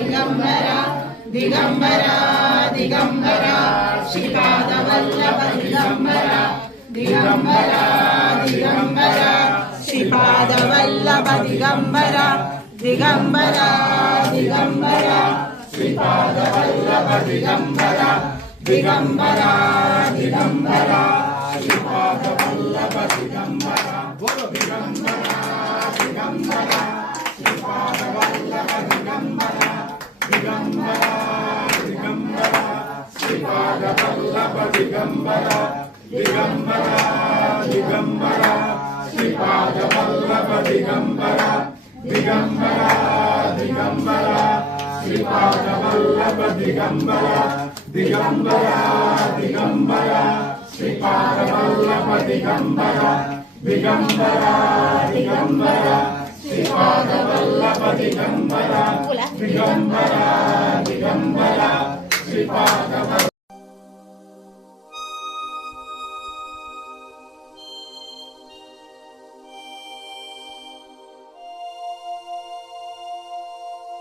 दिगंबरा दिगंबरा दिगंबरा श्रीपादवल्लभ दिगंबरा दिगंबरा दिगंबरा श्रीपादवल्लभ दिगंबरा दिगंबरा दिगंबरा श्रीपादवल्लभ दिगंबरा दिगंबरा दिगंबरा श्रीपादवल्लभ दिगंबरा बोलो दिगंबरा दिगंबरा श्रीपादवल्लभ दिगंबरा दिगंबरा दिगंबरा श्रीपादवल्लभ दिगंबरा दिगंबरा दिगंबरा श्रीपादवल्लभ दिगंबरा दिगंबरा दिगंबरा श्रीपादवल्लभ दिगंबरा दिगंबरा दिगंबरा श्रीपादवल्लभ दिगंबरा दिगंबरा दिगंबरा श्रीपादवल्लभ दिगंबरा दिगंबरा दिगंबरा श्रीपादवल्लभ